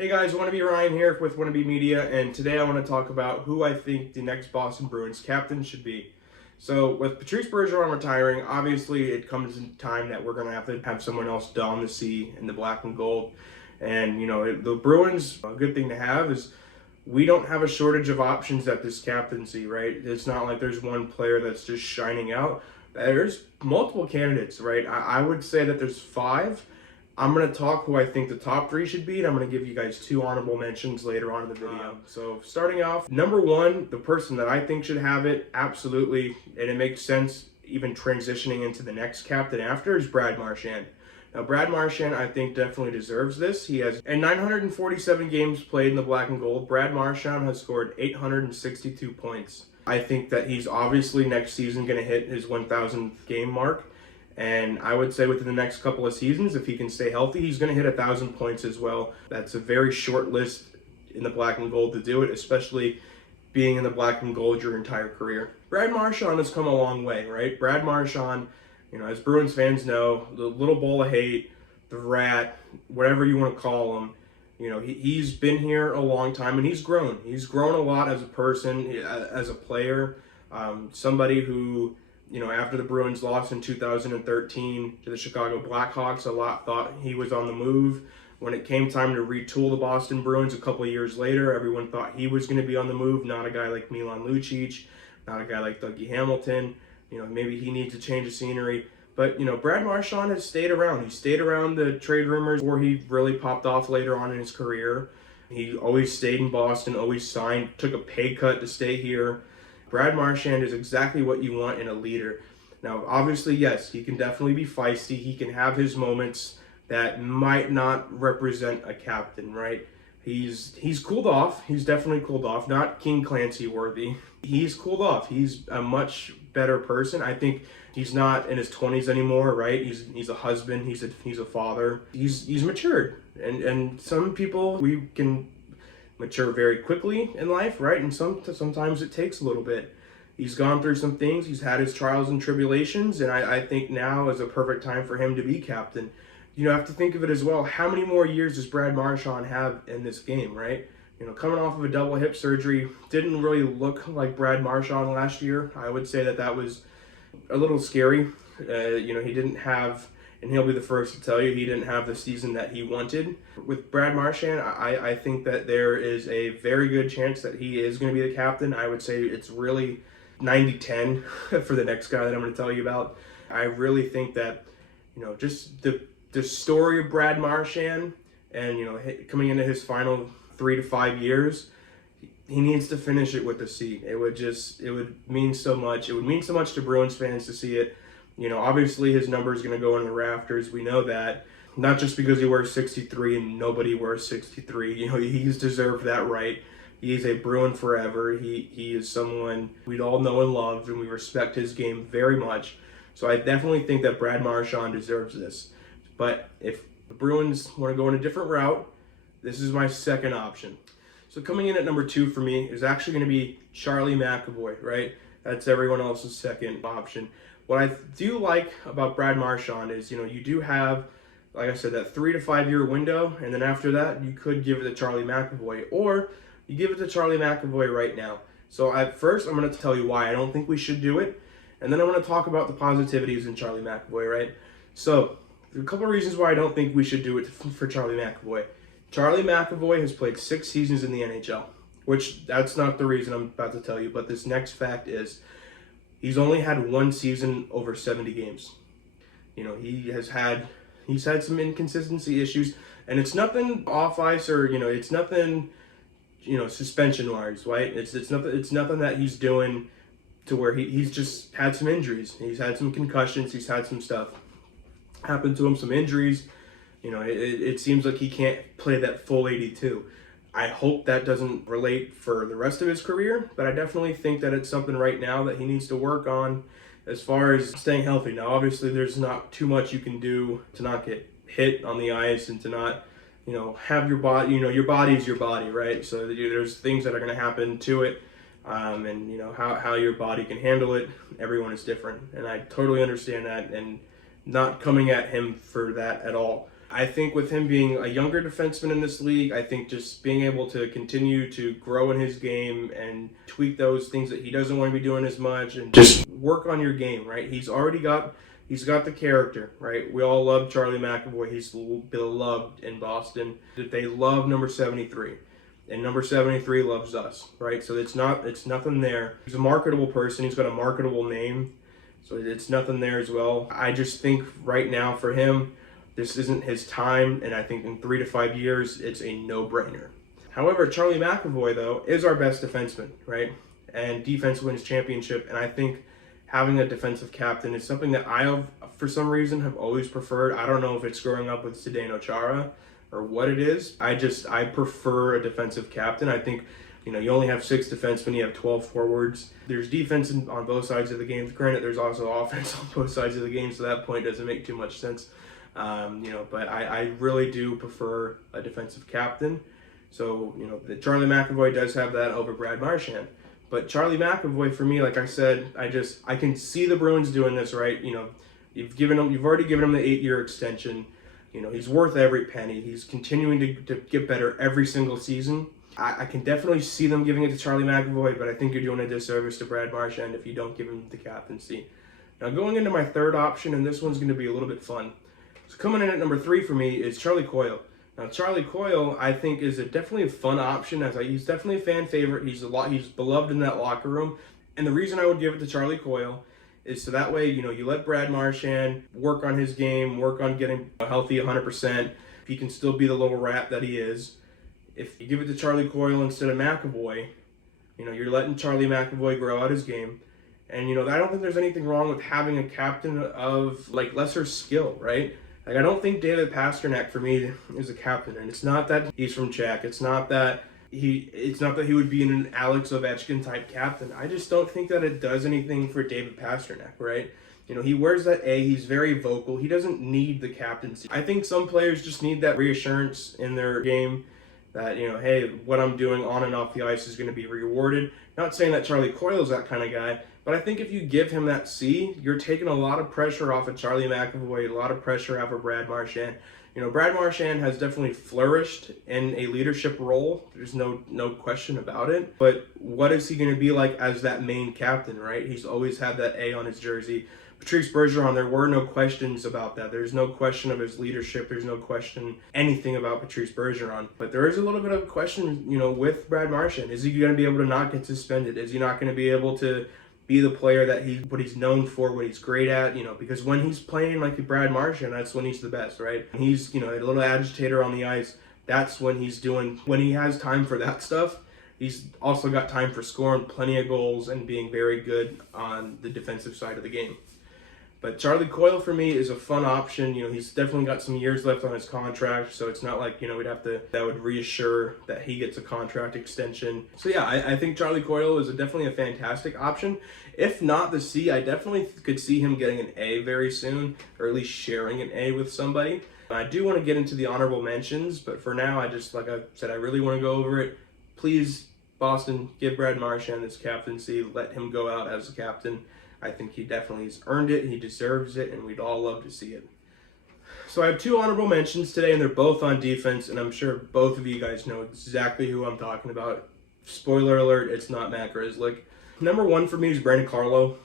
Hey guys, Wannabe Ryan here with Wannabe Media, and today I want to talk about who I think the next Boston Bruins captain should be. So with Patrice Bergeron retiring, obviously it comes in time that we're going to have someone else don the C in the black and gold. And the Bruins, a good thing to have is we don't have a shortage of options at this captaincy, right? It's not like there's one player that's just shining out. There's multiple candidates, right? I would say that there's five. I'm going to talk who I think the top three should be, and I'm going to give you guys two honorable mentions later on in the video. So starting off, number one, the person that I think should have it, absolutely, and it makes sense even transitioning into the next captain after, is Brad Marchand. Now, Brad Marchand, I think, definitely deserves this. He has, in 947 games played in the black and gold, Brad Marchand has scored 862 points. I think that he's obviously next season going to hit his 1,000th game mark. And I would say within the next couple of seasons, if he can stay healthy, he's going to hit 1,000 points as well. That's a very short list in the black and gold to do it, especially being in the black and gold your entire career. Brad Marchand has come a long way, right? Brad Marchand, as Bruins fans know, the little bowl of hate, the rat, whatever you want to call him, he's been here a long time and he's grown. He's grown a lot as a person, as a player, somebody who, after the Bruins lost in 2013 to the Chicago Blackhawks, a lot thought he was on the move. When it came time to retool the Boston Bruins a couple of years later, everyone thought he was going to be on the move, not a guy like Milan Lucic, not a guy like Dougie Hamilton. Maybe he needs to change of scenery. But, Brad Marchand has stayed around. He stayed around the trade rumors before he really popped off later on in his career. He always stayed in Boston, always signed, took a pay cut to stay here. Brad Marchand is exactly what you want in a leader. Now, obviously, yes, he can definitely be feisty. He can have his moments that might not represent a captain, right? He's cooled off. He's definitely cooled off. Not King Clancy worthy. He's cooled off. He's a much better person. I think he's not in his 20s anymore, right? He's a husband. He's a father. He's matured. And some people, we can mature very quickly in life, right? And sometimes it takes a little bit. He's gone through some things. He's had his trials and tribulations, and I think now is a perfect time for him to be captain. You have to think of it as well. How many more years does Brad Marchand have in this game, right? Coming off of a double hip surgery, didn't really look like Brad Marchand last year. I would say that was a little scary. He didn't have, and he'll be the first to tell you, he didn't have the season that he wanted. With Brad Marchand, I think that there is a very good chance that he is going to be the captain. I would say it's really 90-10 for the next guy that I'm going to tell you about. I really think that, just the story of Brad Marchand and, coming into his final 3 to 5 years, he needs to finish it with a C. It would mean so much. It would mean so much to Bruins fans to see it. Obviously his number is going to go in the rafters. We know that. Not just because he wears 63 and nobody wears 63. He's deserved that right. He is a Bruin forever. He is someone we'd all know and love, and we respect his game very much. So I definitely think that Brad Marchand deserves this. But if the Bruins want to go in a different route, this is my second option. So coming in at number 2 for me is actually going to be Charlie McAvoy, right? That's everyone else's second option. What I do like about Brad Marchand is, you do have, like I said, that 3 to 5 year window, and then after that, you could give it to Charlie McAvoy, or you give it to Charlie McAvoy right now. So first, I'm going to tell you why I don't think we should do it, and then I'm going to talk about the positivities in Charlie McAvoy, right? So, a couple of reasons why I don't think we should do it for Charlie McAvoy. Charlie McAvoy has played 6 seasons in the NHL, which that's not the reason I'm about to tell you, but this next fact is he's only had 1 season over 70 games. He's had some inconsistency issues, and it's nothing off ice or, it's nothing, suspension wise, right? It's nothing that he's doing to where he's just had some injuries. He's had some concussions. He's had some stuff happen to him, some injuries. It seems like he can't play that full 82. I hope that doesn't relate for the rest of his career, but I definitely think that it's something right now that he needs to work on as far as staying healthy. Now, obviously, there's not too much you can do to not get hit on the ice and to not, have your body, your body's your body, right? So there's things that are going to happen to it, and, how your body can handle it. Everyone is different, and I totally understand that, and not coming at him for that at all. I think with him being a younger defenseman in this league, I think just being able to continue to grow in his game and tweak those things that he doesn't want to be doing as much and just work on your game, right? He's got the character, right? We all love Charlie McAvoy. He's beloved in Boston. They love number 73. And number 73 loves us, right? So it's nothing there. He's a marketable person. He's got a marketable name. So it's nothing there as well. I just think right now for him, this isn't his time, and I think in 3 to 5 years, it's a no-brainer. However, Charlie McAvoy, though, is our best defenseman, right? And defense wins championship, and I think having a defensive captain is something that for some reason, have always preferred. I don't know if it's growing up with Zdeno Chara or what it is. I prefer a defensive captain. I think, you only have 6 defensemen, you have 12 forwards. There's defense on both sides of the game. Granted, there's also offense on both sides of the game, so that point doesn't make too much sense. But I really do prefer a defensive captain. So, Charlie McAvoy does have that over Brad Marchand. But Charlie McAvoy, for me, like I said, I can see the Bruins doing this, right? You've already given him the 8-year extension. He's worth every penny. He's continuing to get better every single season. I can definitely see them giving it to Charlie McAvoy, but I think you're doing a disservice to Brad Marchand if you don't give him the captaincy. Now, going into my third option, and this one's going to be a little bit fun. So coming in at number 3 for me is Charlie Coyle. Now, Charlie Coyle, I think, is definitely a fun option. He's definitely a fan favorite. He's beloved in that locker room. And the reason I would give it to Charlie Coyle is so that way, you let Brad Marchand work on his game, work on getting healthy 100%. He can still be the little rat that he is. If you give it to Charlie Coyle instead of McAvoy, you're letting Charlie McAvoy grow out his game. And, I don't think there's anything wrong with having a captain of, lesser skill, right? I don't think David Pastrnak, for me, is a captain. And it's not that he's from Czech. It's not that he would be an Alex Ovechkin-type captain. I just don't think that it does anything for David Pastrnak, right? He wears that A. He's very vocal. He doesn't need the captaincy. I think some players just need that reassurance in their game that, hey, what I'm doing on and off the ice is going to be rewarded. Not saying that Charlie Coyle is that kind of guy, but I think if you give him that C, you're taking a lot of pressure off of Charlie McAvoy, a lot of pressure off of Brad Marchand. Brad Marchand has definitely flourished in a leadership role. There's no question about it. But what is he going to be like as that main captain, right? He's always had that A on his jersey. Patrice Bergeron, there were no questions about that. There's no question of his leadership. There's no question anything about Patrice Bergeron. But there is a little bit of a question, with Brad Marchand. Is he going to be able to not get suspended? Is he not going to be able to be the player that what he's known for, what he's great at? Because when he's playing like Brad Marchand, that's when he's the best, right? When he's, a little agitator on the ice, that's when when he has time for that stuff. He's also got time for scoring plenty of goals and being very good on the defensive side of the game. But Charlie Coyle, for me, is a fun option. He's definitely got some years left on his contract, so it's not like, that would reassure that he gets a contract extension. So yeah, I think Charlie Coyle is definitely a fantastic option. If not the C, I definitely could see him getting an A very soon, or at least sharing an A with somebody. I do want to get into the honorable mentions, but for now, like I said, I really want to go over it. Please, Boston, give Brad Marchand this captaincy. Let him go out as a captain. I think he definitely has earned it, he deserves it, and we'd all love to see it. So I have 2 honorable mentions today, and they're both on defense, and I'm sure both of you guys know exactly who I'm talking about. Spoiler alert, it's not Matt Grzelcyk. Number 1 for me is Brandon Carlo.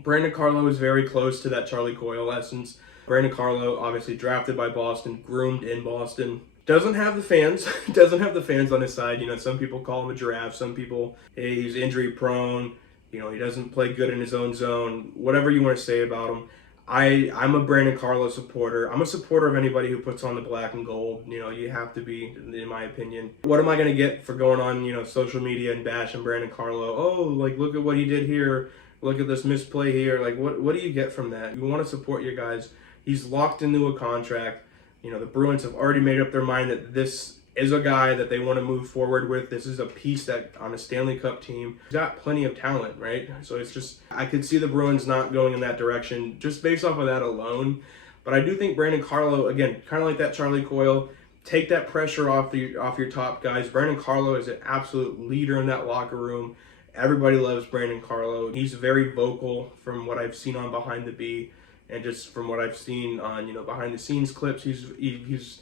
Brandon Carlo is very close to that Charlie Coyle essence. Brandon Carlo, obviously drafted by Boston, groomed in Boston. Doesn't have the fans. Doesn't have the fans on his side. Some people call him a giraffe. Some people, hey, he's injury prone. He doesn't play good in his own zone. Whatever you want to say about him. I'm a Brandon Carlo supporter. I'm a supporter of anybody who puts on the black and gold. You have to be, in my opinion. What am I going to get for going on, social media and bashing Brandon Carlo? Oh, look at what he did here. Look at this misplay here. What do you get from that? You want to support your guys. He's locked into a contract. The Bruins have already made up their mind that this is a guy that they want to move forward with. This is a piece that on a Stanley Cup team, he's got plenty of talent, right? So it's just, I could see the Bruins not going in that direction just based off of that alone. But I do think Brandon Carlo, again, kind of like that Charlie Coyle, take that pressure off your top guys. Brandon Carlo is an absolute leader in that locker room. Everybody loves Brandon Carlo. He's very vocal from what I've seen on Behind the B. And just from what I've seen on, behind the scenes clips, he's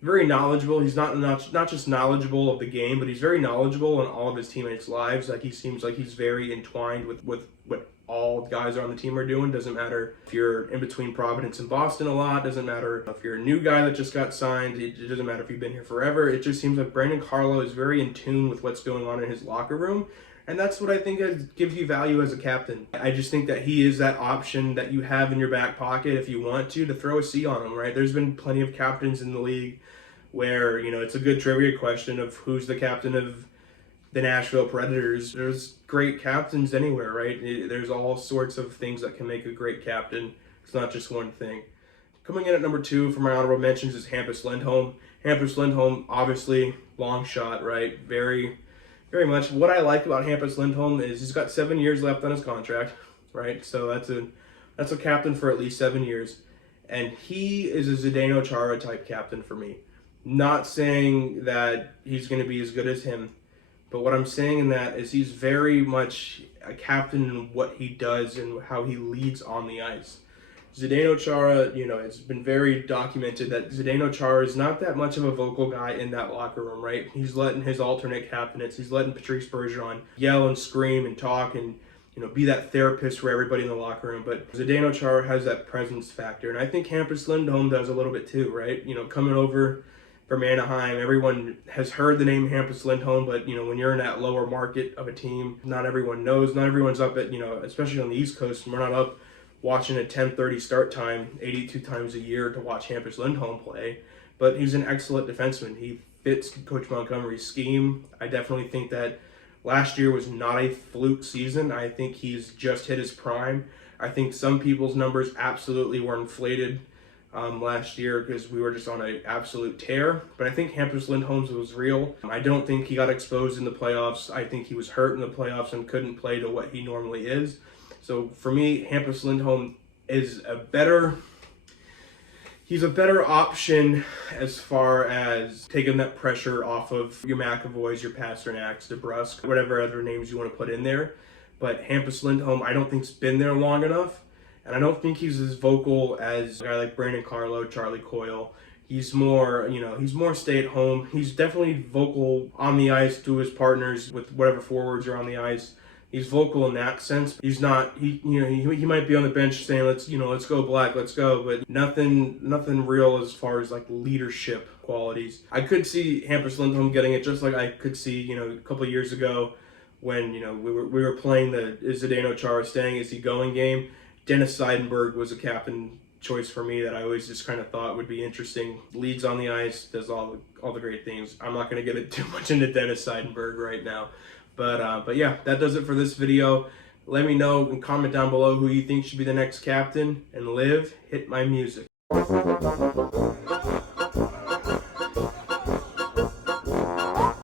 very knowledgeable. He's not just knowledgeable of the game, but he's very knowledgeable in all of his teammates' lives. Like, he seems like he's very entwined with what all guys on the team are doing. Doesn't matter if you're in between Providence and Boston a lot. Doesn't matter if you're a new guy that just got signed. It doesn't matter if you've been here forever. It just seems like Brandon Carlo is very in tune with what's going on in his locker room. And that's what I think gives you value as a captain. I just think that he is that option that you have in your back pocket if you want to throw a C on him, right? There's been plenty of captains in the league where, it's a good trivia question of who's the captain of the Nashville Predators. There's great captains anywhere, right? There's all sorts of things that can make a great captain. It's not just one thing. Coming in at number 2 for my honorable mentions is Hampus Lindholm. Hampus Lindholm, obviously, long shot, right? Very much. What I like about Hampus Lindholm is he's got 7 years left on his contract, right? So that's a captain for at least 7 years. And he is a Zdeno Chara type captain for me. Not saying that he's going to be as good as him, but what I'm saying in that is he's very much a captain in what he does and how he leads on the ice. Zdeno Chara, it's been very documented that Zdeno Chara is not that much of a vocal guy in that locker room, right? He's letting his alternate captains, he's letting Patrice Bergeron yell and scream and talk and, be that therapist for everybody in the locker room. But Zdeno Chara has that presence factor, and I think Hampus Lindholm does a little bit too, right? Coming over from Anaheim, everyone has heard the name Hampus Lindholm, but when you're in that lower market of a team, not everyone knows. Not everyone's up at, especially on the East Coast, we're not up watching a 10:30 start time 82 times a year to watch Hampus Lindholm play. But he's an excellent defenseman. He fits Coach Montgomery's scheme. I definitely think that last year was not a fluke season. I think he's just hit his prime. I think some people's numbers absolutely were inflated last year because we were just on an absolute tear. But I think Hampus Lindholm's was real. I don't think he got exposed in the playoffs. I think he was hurt in the playoffs and couldn't play to what he normally is. So for me, Hampus Lindholm is he's a better option as far as taking that pressure off of your McAvoys, your Pasternaks, DeBrusk, whatever other names you want to put in there. But Hampus Lindholm, I don't think's been there long enough. And I don't think he's as vocal as a guy like Brandon Carlo, Charlie Coyle. He's more, he's more stay at home. He's definitely vocal on the ice to his partners with whatever forwards are on the ice. He's vocal in that sense. He's not, he might be on the bench saying, let's go Black, let's go, but nothing real as far as like leadership qualities. I could see Hampus Lindholm getting it just like I could see, a couple of years ago when, we were playing the is Zdeno Chara staying, is he going game. Dennis Seidenberg was a captain choice for me that I always just kind of thought would be interesting. Leads on the ice, does all the great things. I'm not going to get too much into Dennis Seidenberg right now. But yeah, that does it for this video. Let me know and comment down below who you think should be the next captain. And Liv, hit my music.